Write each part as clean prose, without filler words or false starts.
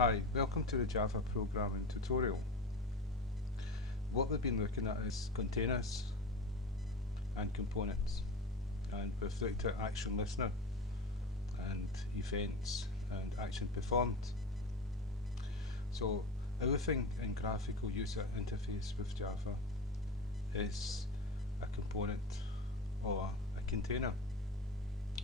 Hi, welcome to the Java programming tutorial. What we've been looking at is containers and components, and we've looked at action listener and events and action performed. So everything in graphical user interface with Java is a component or a container.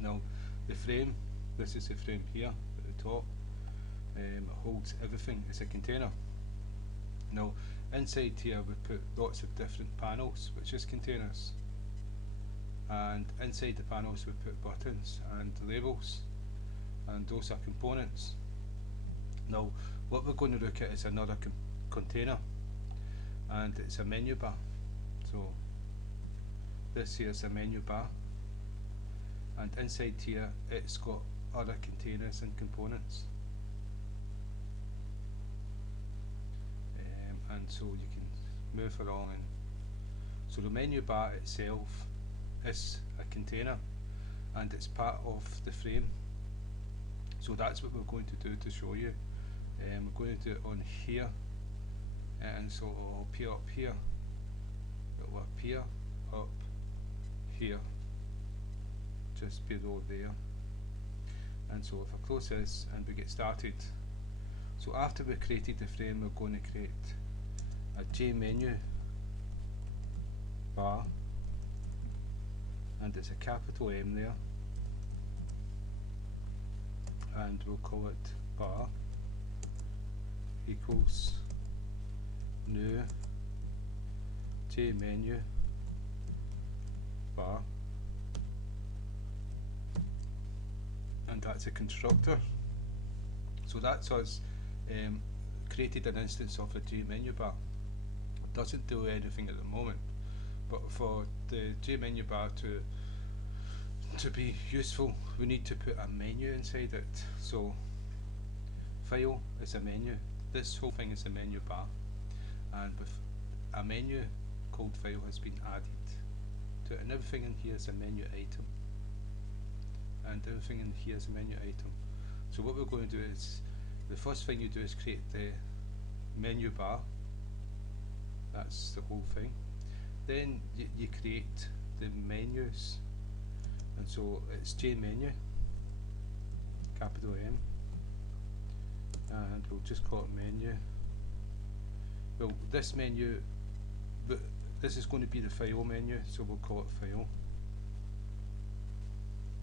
Now the frame, this is the frame here at the top, holds everything as a container. Now inside here we put lots of different panels, which is containers, and inside the panels we put buttons and labels, and those are components. Now what we're going to look at is another container, and it's a menu bar. So this here is a menu bar, and inside here it's got other containers and components. And so you can move along, and so the menu bar itself is a container and it's part of the frame. So that's what we're going to do to show you. We're going to do it on here, and so it'll appear up here, it'll appear up here, just below there. And so if I close this and we get started, so after we've created the frame, we're going to create a J menu bar, and it's a capital M there, and we'll call it bar equals new J menu bar, and that's a constructor. So that's us created an instance of a J menu bar. It doesn't do anything at the moment, but for the J menu bar to be useful, we need to put a menu inside it. So file is a menu, this whole thing is a menu bar, and with a menu called file has been added to it, and everything in here is a menu item, and everything in here is a menu item. So what we're going to do is, the first thing you do is create the menu bar. That's the whole thing. Then you create the menus, and so it's J menu, capital M, and we'll just call it menu. Well, this menu, but this is going to be the file menu, so we'll call it file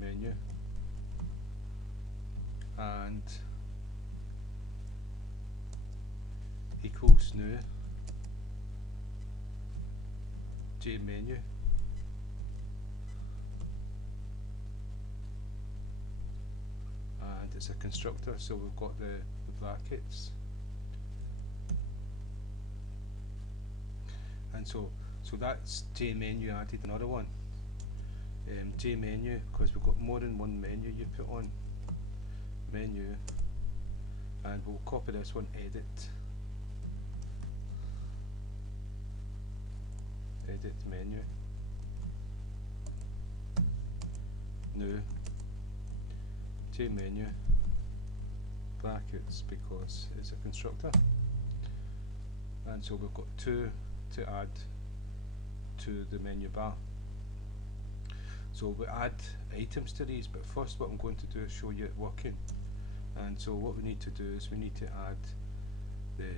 menu, and equals new J menu, and it's a constructor, so we've got the brackets, and so that's J menu added another one, J menu, because we've got more than one menu you put on menu, and we'll copy this one, edit menu, new J menu, brackets, because it's a constructor, and so we've got two to add to the menu bar. So we add items to these, but first what I'm going to do is show you it working. And so what we need to do is we need to add the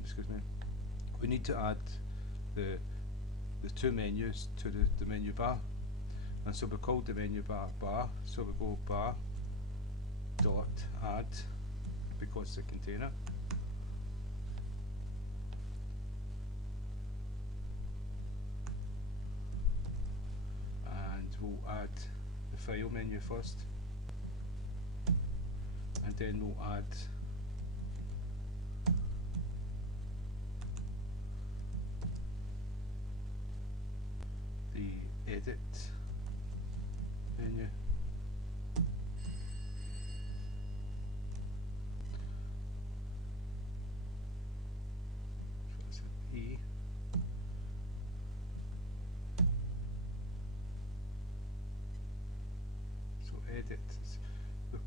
excuse me, we need to add the two menus to the menu bar, and so we called the menu bar, so we go bar dot add, because it's a container, and we'll add the file menu first, and then we'll add the edit menu, so it's an E, so edit,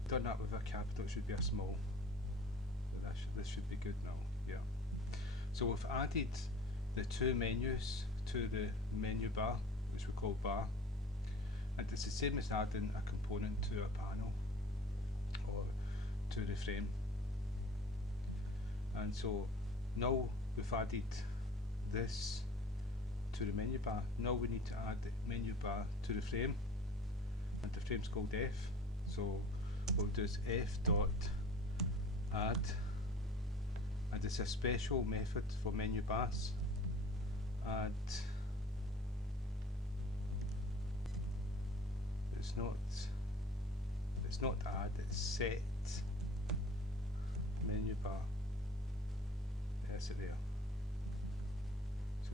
done that with a capital, it should be a small. So this should be good now, yeah. So we've added the two menus to the menu bar, which we call bar, and it's the same as adding a component to a panel or to the frame. And so now we've added this to the menu bar. Now we need to add the menu bar to the frame, and the frame's called F. So what we'll do is F dot add, and it's a special method for menu bars. Add, it's not add, it's set menu bar. Yes, it there. So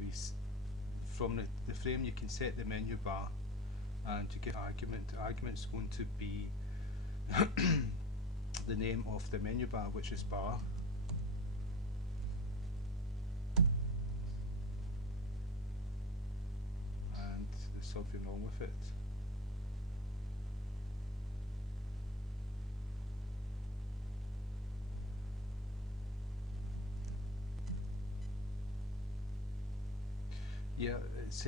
from the frame you can set the menu bar, and you get argument. The argument's going to be the name of the menu bar, which is bar. And there's something wrong with it. Yeah, it's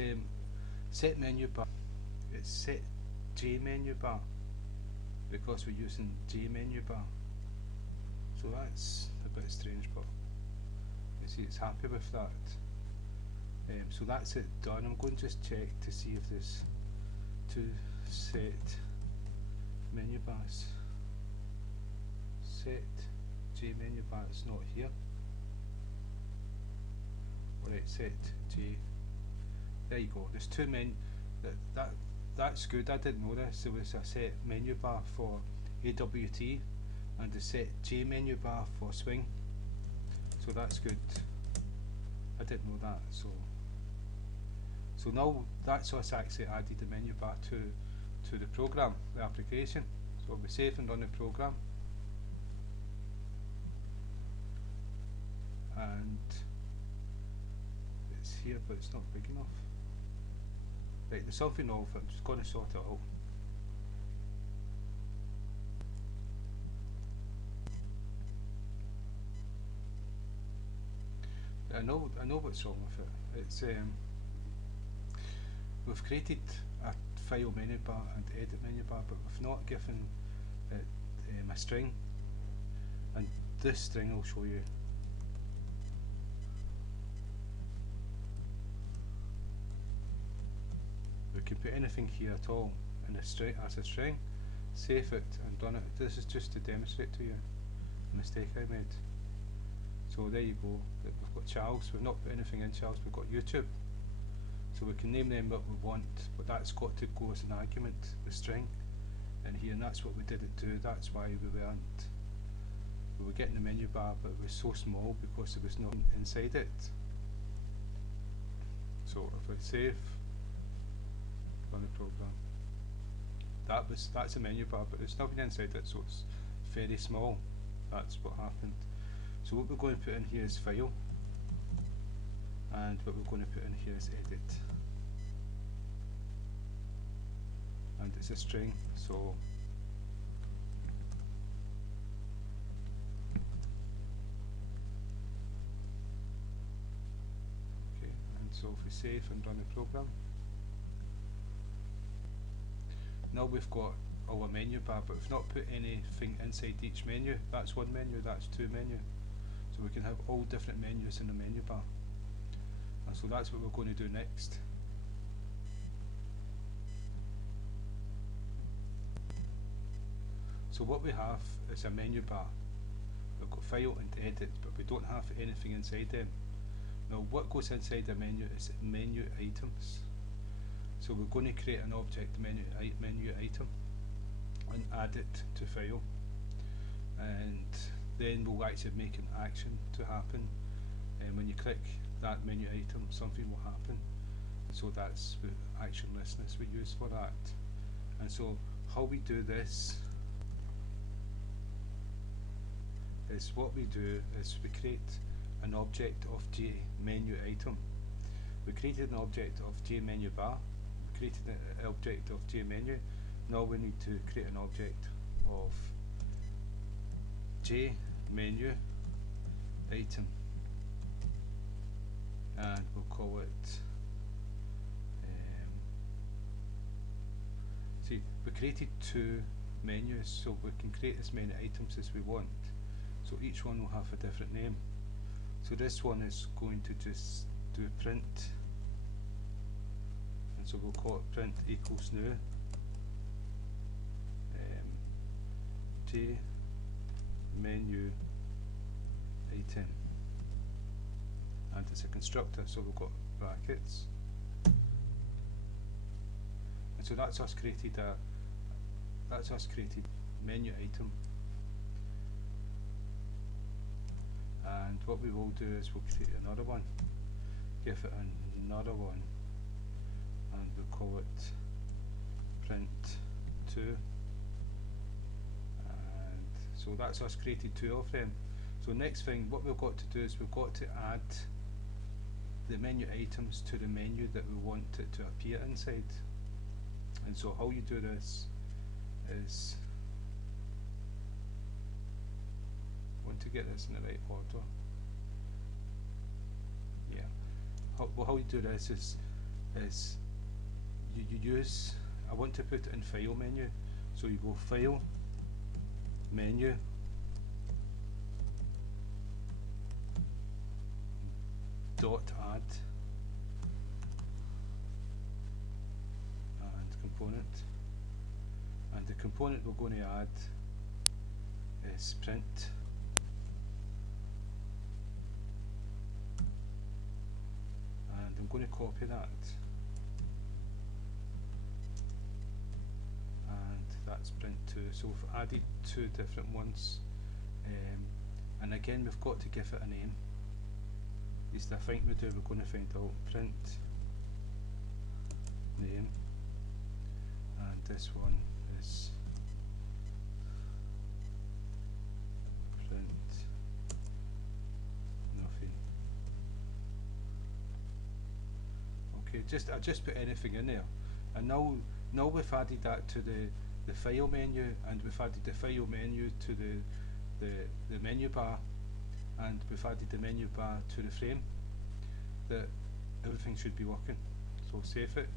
set menu bar. It's set J menu bar because we're using J menu bar. So that's a bit strange, but you see it's happy with that. So that's it done. I'm going to just check to see if there's two set menu bars. Set J menu bar, it's not here. Alright, set J. There you go. There's two that's good. I didn't know this. There was a set menu bar for AWT and a set J menu bar for swing. So that's good. I didn't know that. So now that's us actually added the menu bar to the program, the application. So we save and run the program. And it's here, but it's not big enough. Right, there's something wrong with it. I'm just going to sort it out. I know what's wrong with it. It's we've created a file menu bar and edit menu bar, but we've not given it a string. And this string I'll show you. We can put anything here at all in a string as a string, save it and run it. This is just to demonstrate to you a mistake I made. So there you go. We've got Charles. We've not put anything in Charles. We've got YouTube. So we can name them what we want, but that's got to go as an argument, the string, in here, and that's what we didn't do. That's why we were getting the menu bar, but it was so small because there was nothing inside it. So if I save, run the program, that's a menu bar, but there's nothing inside it, so it's very small. That's what happened. So what we're going to put in here is file, and what we're going to put in here is edit, and it's a string. So okay, and so if we save and run the program, now we've got our menu bar, but we've not put anything inside each menu. That's one menu, that's two menu. So we can have all different menus in the menu bar. And so that's what we're going to do next. So what we have is a menu bar. We've got file and edit, but we don't have anything inside them. Now what goes inside the menu is menu items. So we're going to create an object menu item and add it to file, and then we'll actually make an action to happen, and when you click that menu item something will happen. So that's the action listeners we use for that. And so how we do this is, what we do is we create an object of J menu item. We created an object of J menu bar, we created an object of J menu. Now we need to create an object of J menu item, and we'll call it see, we created 2 menus, so we can create as many items as we want, so each one will have a different name. So this one is going to just do print, and so we'll call it print equals new J menu item, and it's a constructor, so we've got brackets, and so that's us created menu item. And what we will do is we'll create another one, give it another one, and we'll call it print 2, and so that's us created 2 of them. So next thing, what we've got to do is we've got to add the menu items to the menu that we want it to appear inside. And so how you do this is, want to get this in the right order. Yeah. How you do this is you use, I want to put it in file menu, so you go file, menu, dot add, and component, and the component we're going to add is print, and I'm going to copy that, and that's print 2. So we've added 2 different ones, and again we've got to give it a name. At least I think we do. We're going to find out print name, and this one is print nothing. Okay, I just put anything in there, and now we've added that to the file menu, and we've added the file menu to the menu bar, and we've added the menu bar to the frame, that everything should be working. So save it,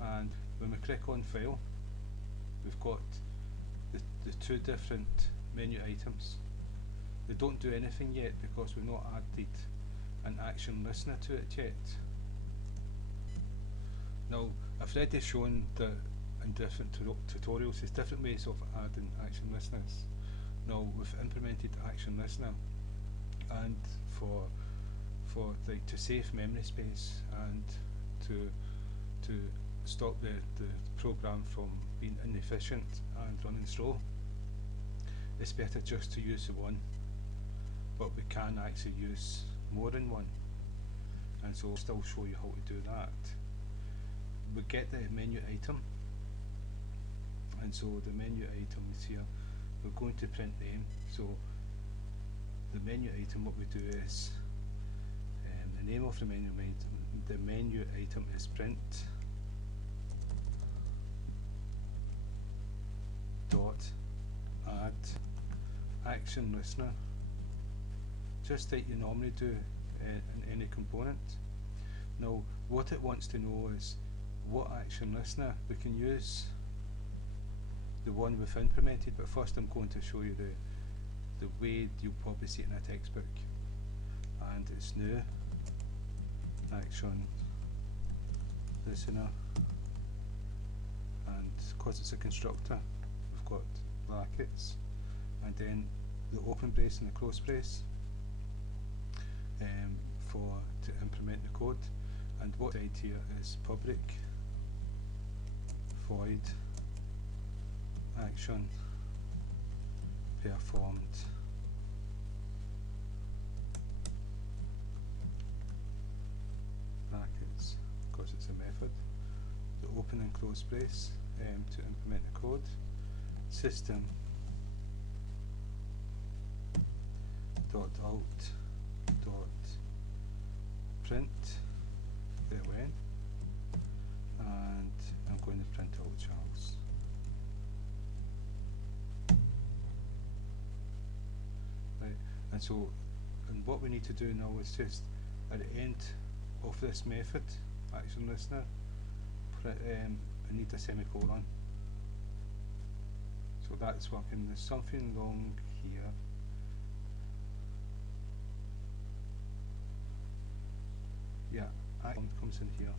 and when we click on file, we've got the 2 different menu items. They don't do anything yet because we've not added an action listener to it yet. Now I've already shown that in different tutorials there's different ways of adding action listeners. Now we've implemented action listener, and for like to save memory space and to stop the program from being inefficient and running slow, it's better just to use the one, but we can actually use more than one, and so I'll still show you how to do that. We get the menu item, and so the menu item is here. We're going to print name, so the menu item, what we do is the name of the menu item is print dot add action listener, just like you normally do in any component. Now what it wants to know is what action listener we can use, the one we've implemented, but first I'm going to show you the way you'll probably see it in a textbook, and it's new action listener, and because it's a constructor we've got brackets and then the open brace and the close brace to implement the code, and what I here is public void action performed brackets, because it's a method, the open and close brace to implement the code, system dot out dot print when, and I'm going to print out Charles. And what we need to do now is just at the end of this method, action listener, I need a semicolon. So that's working. There's something wrong here. Yeah, action comes in here.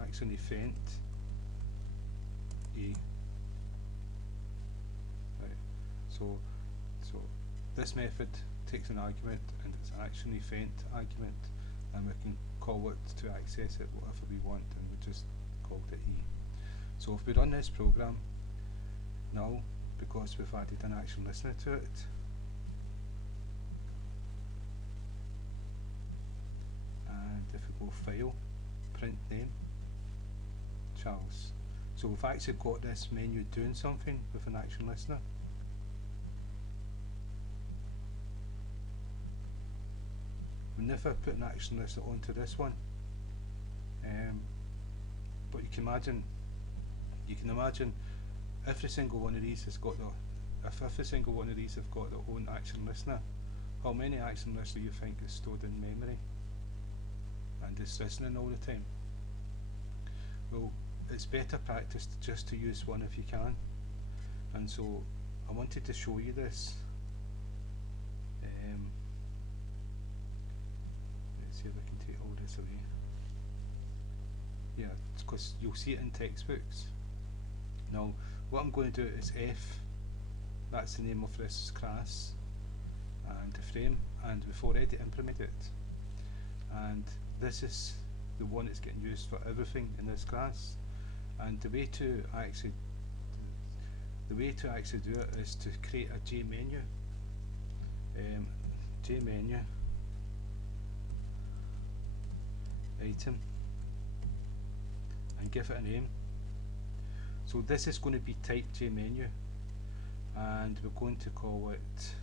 Action event E. Right. So this method takes an argument and it's an action event argument, and we can call it to access it whatever we want, and we just called it E. So if we run this program now, because we've added an action listener to it, and if we go file, print name, Charles. So we've actually got this menu doing something with an action listener. We never put an action listener onto this one, but you can imagine every single one of these has got if every single one of these have got their own action listener, how many action listeners you think is stored in memory and is listening all the time? Well, it's better practice just to use one if you can, and so I wanted to show you this. Let's see if I can take all this away. Yeah, because you'll see it in textbooks. Now, what I'm going to do is F, that's the name of this class, and the frame, and we've already implemented it. And this is the one that's getting used for everything in this class. And the way to actually do it is to create a J menu, J menu item, and give it a name. So this is going to be type J menu, and we're going to call it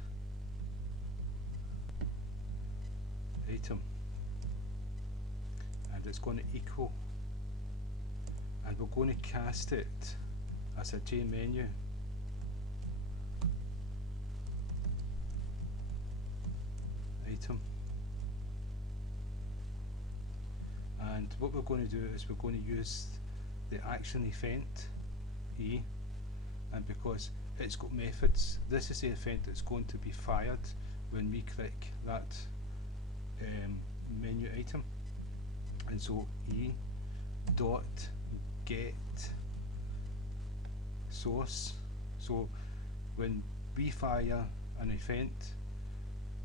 item, and it's going to equal, and we're going to cast it as a J menu. Item. And what we're going to do is we're going to use the action event E, and because it's got methods, this is the event that's going to be fired when we click that menu item. And so E dot get source. So when we fire an event,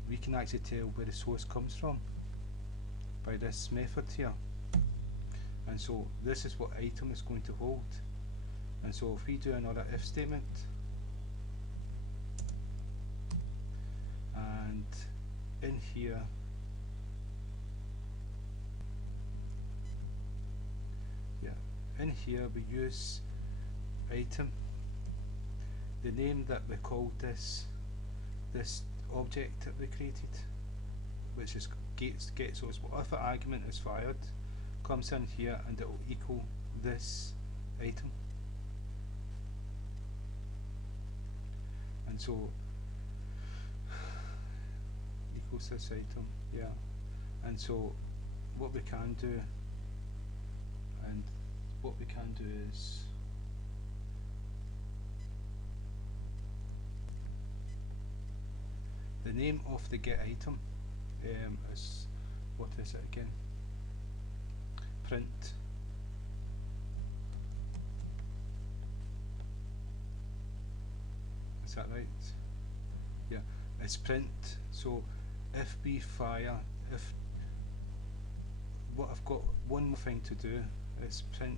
we can actually tell where the source comes from by this method here. And so this is what item is going to hold. And so if we do another if statement, and in here we use item, the name that we called this object that we created, which is get source. Whatever argument is fired comes in here, and it will equal this item. And so equals this item, yeah. And so what we can do is the name of the get item is, what is it again? Print. Is that right? Yeah, it's print. So if we fire, what I've got one more thing to do is print.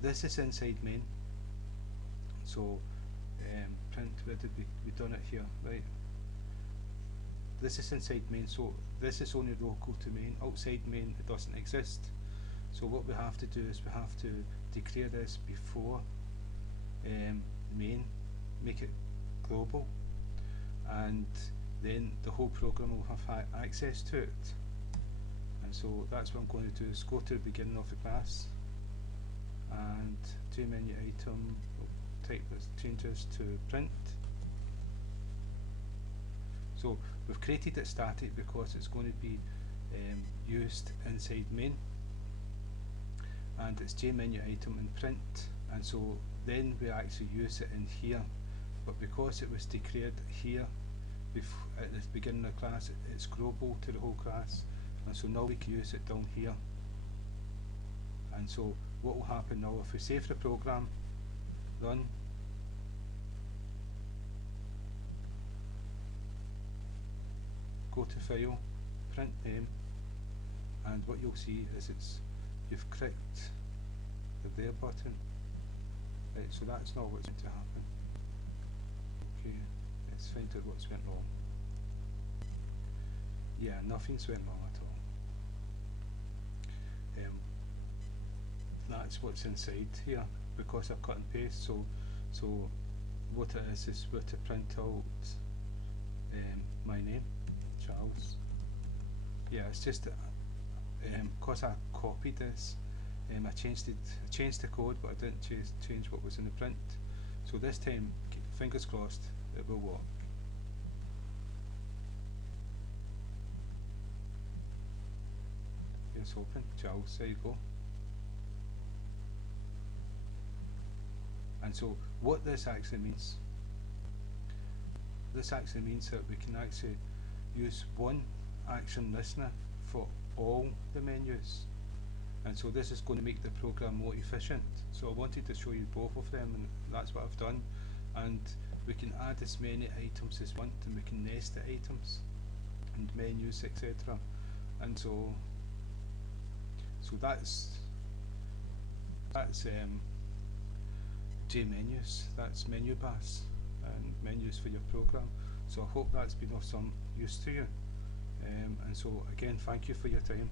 This is inside main. So print, where did we done it here, right? This is inside main, so this is only local to main. Outside main it doesn't exist. So what we have to do is we have to declare this before main, make it global, and then the whole program will have access to it. And so that's what I'm going to do, is go to the beginning of the class and do menu item, type this changes to print. So we've created it static because it's going to be used inside main, and it's JMenu item and print, and so then we actually use it in here. But because it was declared here at the beginning of the class, it's global to the whole class, and so now we can use it down here. And so what will happen now, if we save the program, run, go to file, print name, and what you'll see is you've clicked the there button. Right, so that's not what's going to happen. Okay, let's find out what's went wrong. Yeah, nothing's went wrong at all. That's what's inside here because I've cut and paste. So what it is we're to print out my name, Charles. Yeah, it's just because I copied this, I changed the code, but I didn't change what was in the print. So this time, fingers crossed, it will work. Here's hoping. Charles, there you go. And so what this actually means that we can actually use one action listener for all the menus, and so this is going to make the program more efficient. So I wanted to show you both of them, and that's what I've done. And we can add as many items as we want, and we can nest the items and menus, etc. And so that's JMenus, that's menu bars and menus for your program. So I hope that's been of some use to you, and so again, thank you for your time.